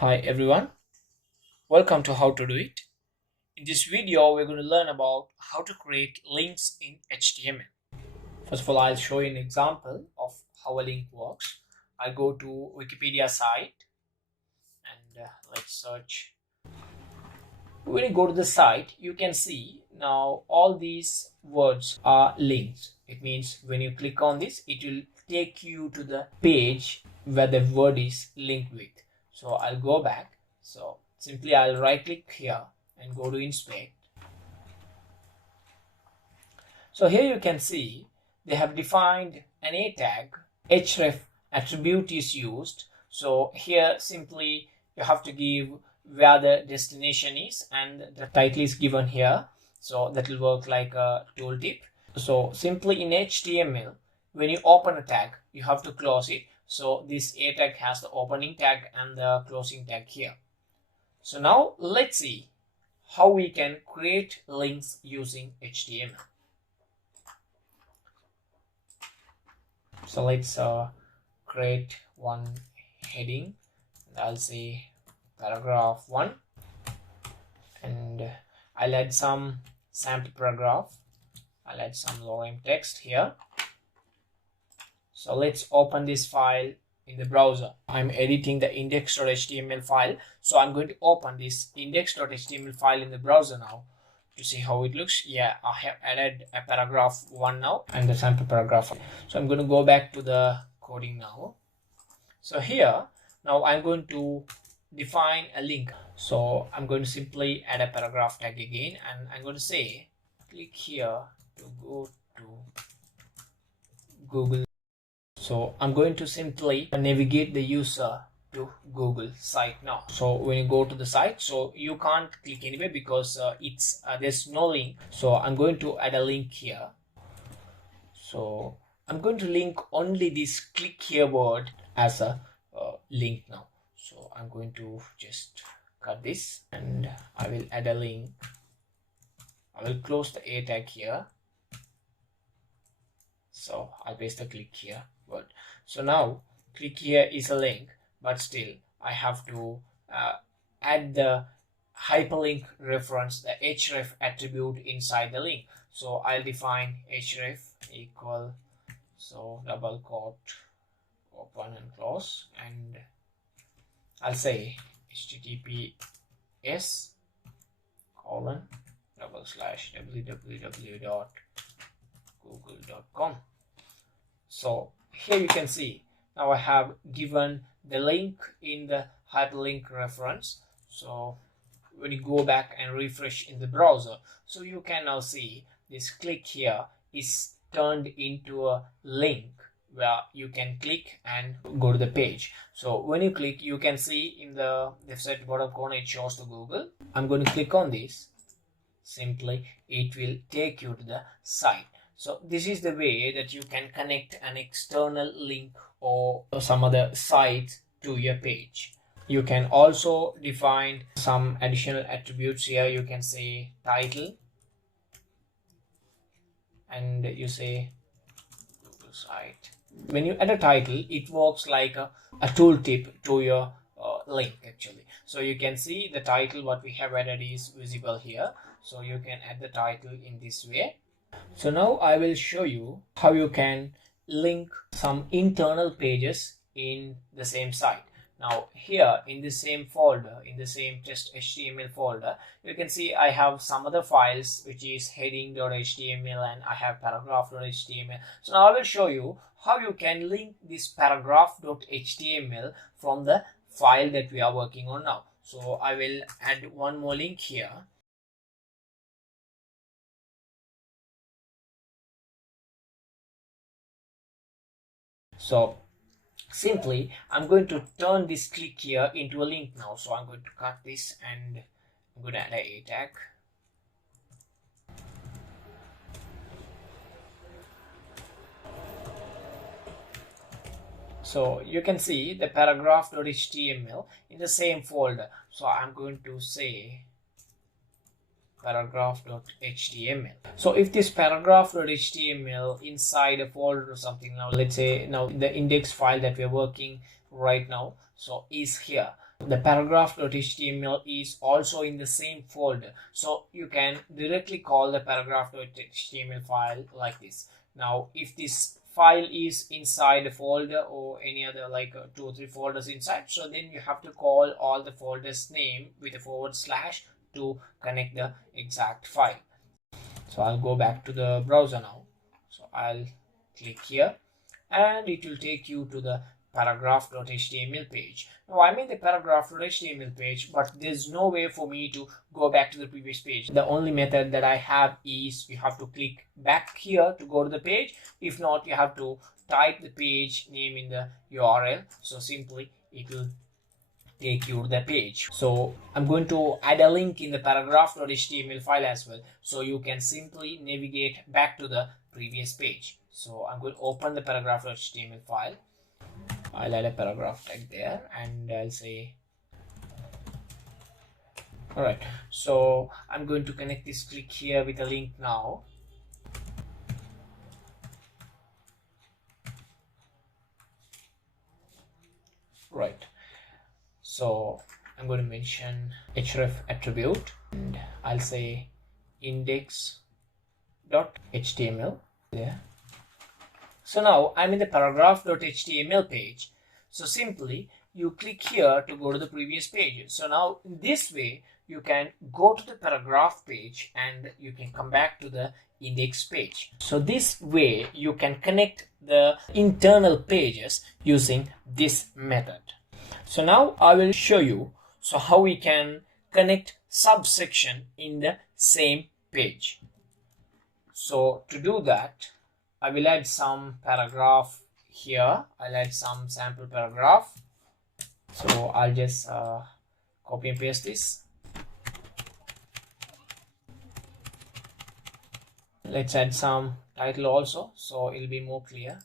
Hi everyone, welcome to How to Do It. In this video, we're going to learn about how to create links in HTML. First of all, I'll show you an example of how a link works. I'll go to Wikipedia site and let's search. When you go to the site, you can see now all these words are links. It means when you click on this, it will take you to the page where the word is linked with. So I'll go back. So simply I'll right click here and go to inspect. So here you can see they have defined an a tag. href attribute is used. So here simply you have to give where the destination is and the title is given here. So that will work like a tooltip. So simply in HTML, when you open a tag, you have to close it. So this a tag has the opening tag and the closing tag here. So now let's see how we can create links using HTML. So let's create one heading. I'll say paragraph 1 and I'll add some sample paragraph. I'll add some lorem text here. So let's open this file in the browser. I'm editing the index.html file, so I'm going to open this index.html file in the browser now to see how it looks. Yeah, I have added a paragraph 1 now and the sample paragraph. So I'm going to go back to the coding now. So here now I'm going to define a link. So I'm going to simply add a paragraph tag again and I'm going to say click here to go to Google. So I'm going to simply navigate the user to Google site now. So when you go to the site, so you can't click anywhere because there's no link. So I'm going to add a link here. So I'm going to link only this click here word as a link now. So I'm going to just cut this and I will add a link. I will close the a tag here. So I'll paste the click here word. So now click here is a link, but still I have to add the hyperlink reference, the href attribute inside the link. So I'll define href equal, so double quote, open and close, and I'll say https colon /www.google.com. So here you can see now I have given the link in the hyperlink reference. So when you go back and refresh in the browser, so you can now see this click here is turned into a link where you can click and go to the page. So when you click, you can see in the left side bottom corner it shows to Google. I'm going to click on this. Simply it will take you to the site. So this is the way that you can connect an external link or some other site to your page. You can also define some additional attributes here. You can say title and you say Google site. When you add a title, it works like a tooltip to your link actually. So you can see the title what we have added is visible here. So you can add the title in this way. So now I will show you how you can link some internal pages in the same site. Now here in the same folder, in the same test HTML folder, you can see I have some other files which is heading.html and I have paragraph.html. So now I will show you how you can link this paragraph.html from the file that we are working on now. So I will add one more link here. So simply I'm going to turn this click here into a link now. So I'm going to cut this and I'm going to add a tag. So you can see the paragraph.html in the same folder. So I'm going to say paragraph.html. So if this paragraph.html inside a folder or something, now let's say now the index file that we're working right now, so is here. the paragraph.html is also in the same folder, so you can directly call the paragraph.html file like this. Now if this file is inside a folder or any other like 2 or 3 folders inside, so then you have to call all the folders name with a / to connect the exact file. So I'll go back to the browser now. So I'll click here and it will take you to the paragraph.html page. Now I'm in the paragraph.html page, but there's no way for me to go back to the previous page. The only method that I have is you have to click back here to go to the page. If not, you have to type the page name in the URL. So simply it will take you to the page. So I'm going to add a link in the paragraph.html file as well, so you can simply navigate back to the previous page. So I'm going to open the paragraph.html file. I'll add a paragraph tag there and I'll say, all right, so I'm going to connect this click here with a link now. Right, so I'm going to mention href attribute and I'll say index.html there. So now I'm in the paragraph.html page. So simply you click here to go to the previous page. So now in this way you can go to the paragraph page and you can come back to the index page. So this way you can connect the internal pages using this method. So now I will show you how we can connect subsection in the same page. So to do that, I will add some paragraph here. I'll add some sample paragraph. So I'll just copy and paste this. Let's add some title also, so it'll be more clear.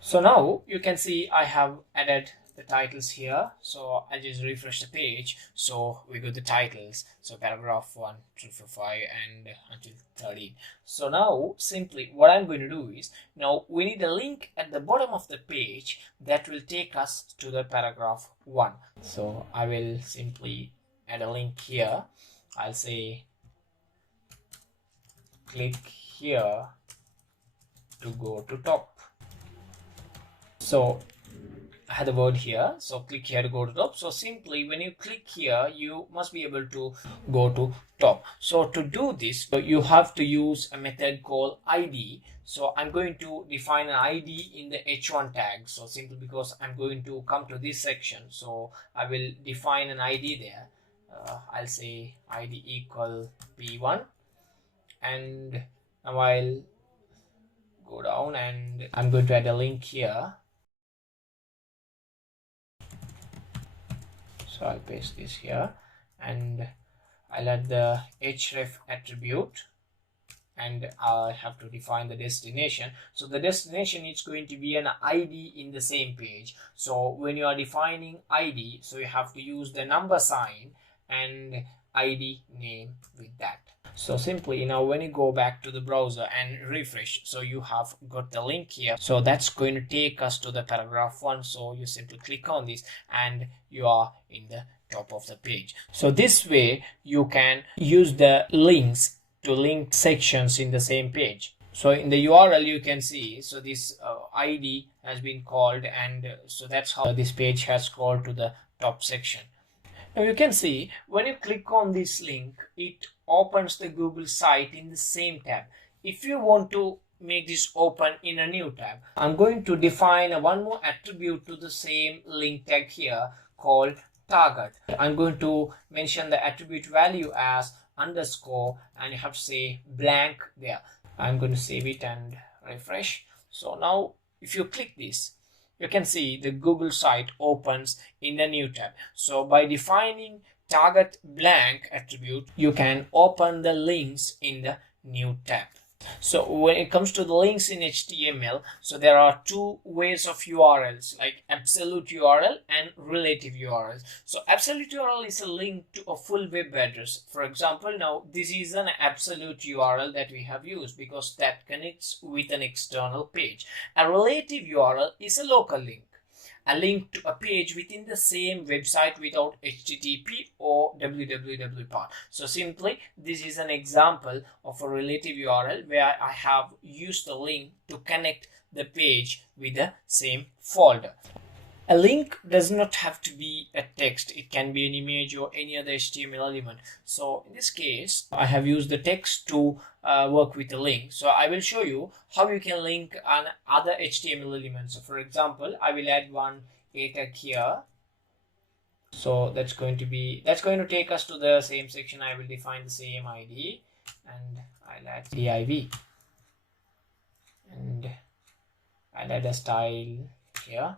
So now you can see I have added the titles here. So I just refresh the page. So we got the titles. So paragraph 1 through 5 and until 13. So now simply what I'm going to do is, now we need a link at the bottom of the page that will take us to the paragraph 1. So I will simply add a link here. I'll say click here to go to top. So I had the word here, so click here to go to top. So simply when you click here, you must be able to go to top. So to do this, you have to use a method called id. So I'm going to define an id in the h1 tag. So simply because I'm going to come to this section, so I will define an id there. I'll say id equal p1, and now I'll go down and I'm going to add a link here. So I'll paste this here and I'll add the href attribute and I have to define the destination. So the destination is going to be an ID in the same page. So when you are defining ID, so you have to use the number sign and ID name with that. So simply now when you go back to the browser and refresh, so you have got the link here. So that's going to take us to the paragraph 1. So you simply click on this and you are in the top of the page. So this way you can use the links to link sections in the same page. So in the URL you can see, so this ID has been called, and so that's how this page has called to the top section. Now you can see when you click on this link, it opens the Google site in the same tab. If you want to make this open in a new tab, I'm going to define one more attribute to the same link tag here called target. I'm going to mention the attribute value as underscore and you have to say blank there. I'm going to save it and refresh. So now if you click this, you can see the Google site opens in a new tab. So by defining target blank attribute, you can open the links in the new tab. So when it comes to the links in HTML, so there are two ways of URLs, like absolute URL and relative URLs. So absolute URL is a link to a full web address. For example, now this is an absolute URL that we have used because that connects with an external page. A relative URL is a local link, a link to a page within the same website without HTTP or www part. So simply, this is an example of a relative URL where I have used the link to connect the page with the same folder. A link does not have to be a text. It can be an image or any other HTML element. So in this case, I have used the text to work with the link. So I will show you how you can link other HTML elements. So for example, I will add one a tag here. So that's going to take us to the same section. I will define the same ID and I'll add div and I'll add a style here.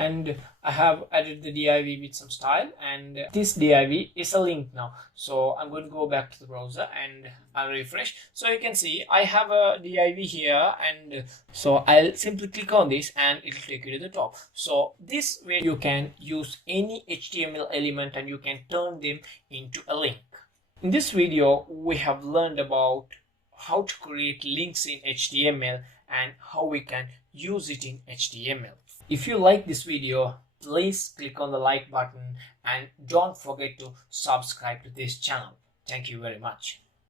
And I have added the div with some style, and this div is a link now. So I'm going to go back to the browser and I'll refresh. So you can see I have a div here, and so I'll simply click on this and it will take you to the top. So this way you can use any HTML element and you can turn them into a link. In this video we have learned about how to create links in HTML and how we can use it in HTML. If you like this video, please click on the like button and don't forget to subscribe to this channel. Thank you very much.